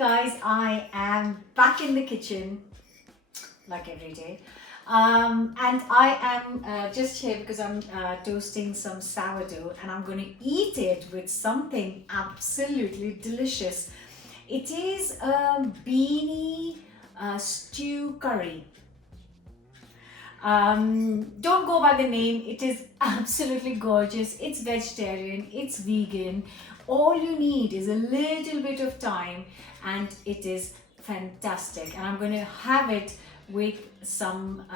guys, I am back in the kitchen like every day. And I am just here because I'm toasting some sourdough and I'm going to eat it with something absolutely delicious. It is a beanie stew curry. Don't go by the name, it is absolutely gorgeous. It's vegetarian, it's vegan. All you need is a little bit of time and it is fantastic. And I'm going to have it with some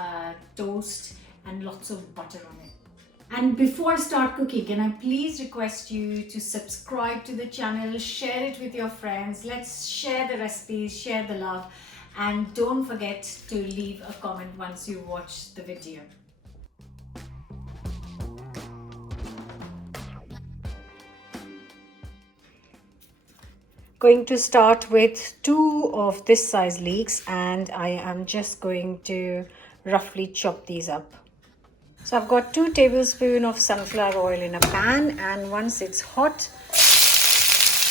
toast and lots of butter on it. And before I start cooking, can I please request you to subscribe to the channel, share it with your friends. Let's share the recipes, share the love, and don't forget to leave a comment once you watch the video. Going to start with 2 of this size leeks, and I am just going to roughly chop these up. So I've got 2 tablespoons of sunflower oil in a pan, and once it's hot,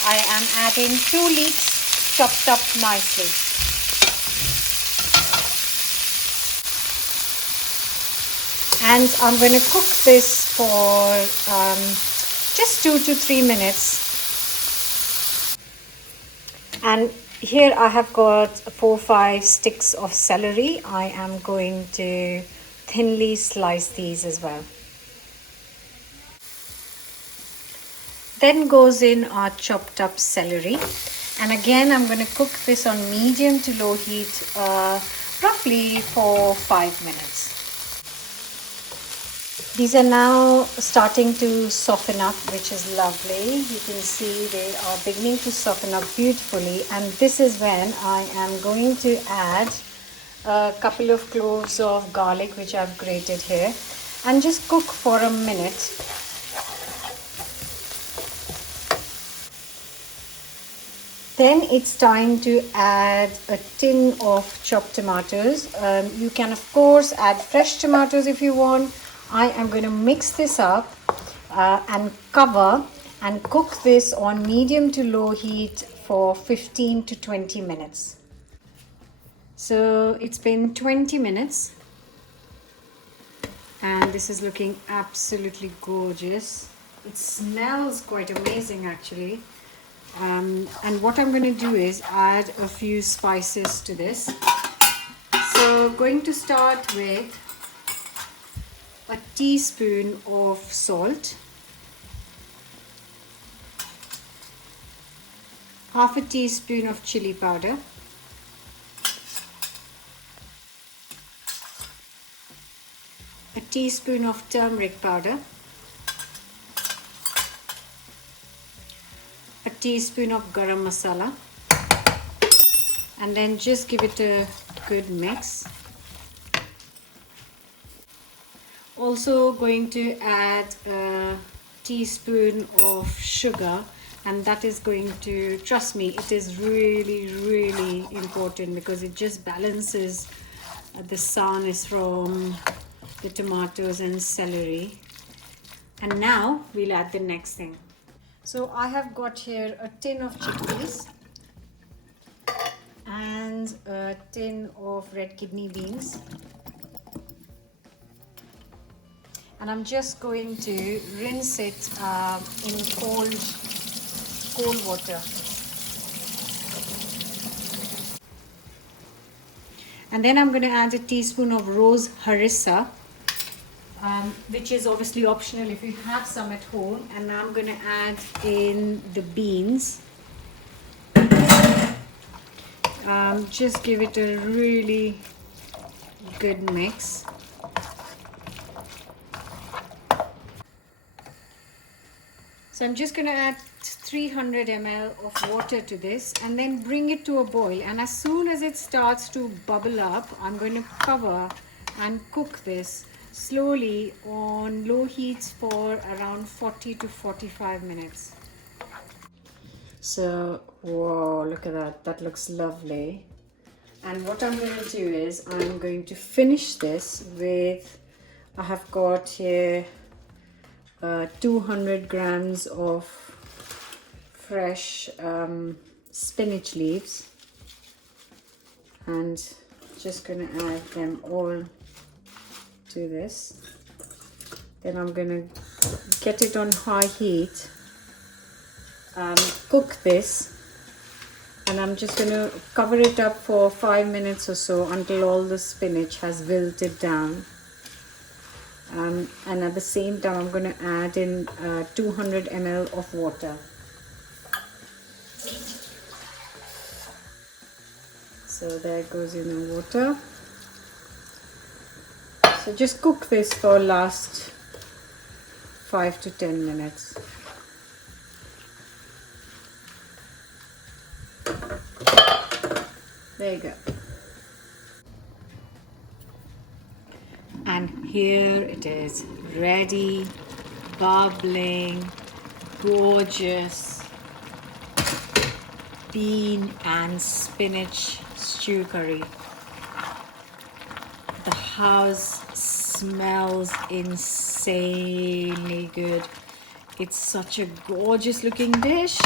I am adding 2 leeks chopped up nicely. And I'm going to cook this for just 2 to 3 minutes. And here I have got 4-5 sticks of celery. I am going to thinly slice these as well. Then goes in our chopped up celery. And again, I'm going to cook this on medium to low heat roughly for 5 minutes. These are now starting to soften up, which is lovely. You can see they are beginning to soften up beautifully, and this is when I am going to add a couple of cloves of garlic which I've grated here and just cook for a minute. Then it's time to add a tin of chopped tomatoes. You can of course add fresh tomatoes if you want. I am going to mix this up and cover and cook this on medium to low heat for 15 to 20 minutes. So it's been 20 minutes and this is looking absolutely gorgeous. It smells quite amazing actually. And what I'm going to do is add a few spices to this. So going to start with a teaspoon of salt, half a teaspoon of chili powder, a teaspoon of turmeric powder, a teaspoon of garam masala, and then just give it a good mix. Also going to add a teaspoon of sugar, and that is going to, trust me, it is really important because it just balances the sourness from the tomatoes and celery. And now we'll add the next thing. So I have got here a tin of chickpeas and a tin of red kidney beans. And I'm just going to rinse it in cold water. And then I'm going to add a teaspoon of rose harissa, which is obviously optional if you have some at home. And now I'm going to add in the beans. Just give it a really good mix. So I'm just going to add 300 ml of water to this and then bring it to a boil. And as soon as it starts to bubble up, I'm going to cover and cook this slowly on low heats for around 40 to 45 minutes. So, whoa, look at that. That looks lovely. And what I'm going to do is I'm going to finish this with, I have got here 200 grams of fresh spinach leaves and just going to add them all to this. Then I'm going to get it on high heat, cook this, and I'm just going to cover it up for 5 minutes or so until all the spinach has wilted down. And at the same time I'm going to add in 200 ml of water. So there goes in the water. So just cook this for last 5 to 10 minutes. There you go. And here it is, ready, bubbling, gorgeous bean and spinach stew curry. The house smells insanely good. It's such a gorgeous looking dish.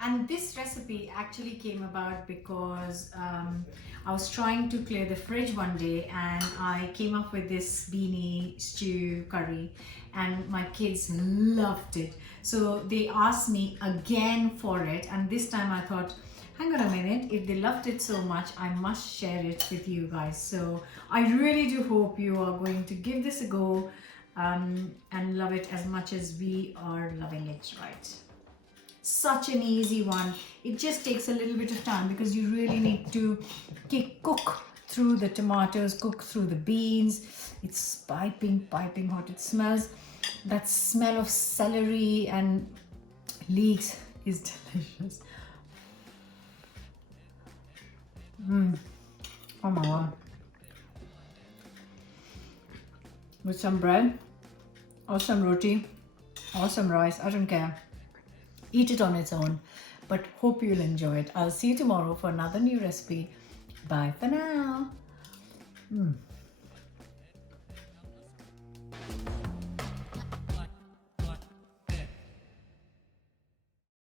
And this recipe actually came about because I was trying to clear the fridge one day and I came up with this beanie stew curry and my kids loved it. So they asked me again for it, and this time I thought, hang on a minute, if they loved it so much, I must share it with you guys. So I really do hope you are going to give this a go and love it as much as we are loving it, right? Such an easy one. It just takes a little bit of time because you really need to cook through the tomatoes, cook through the beans. It's piping hot. It smells, that smell of celery and leeks is delicious. Oh my god. With some bread or some roti or some rice, I don't care. Eat it on its own, but hope you'll enjoy it. I'll see you tomorrow for another new recipe. Bye for now.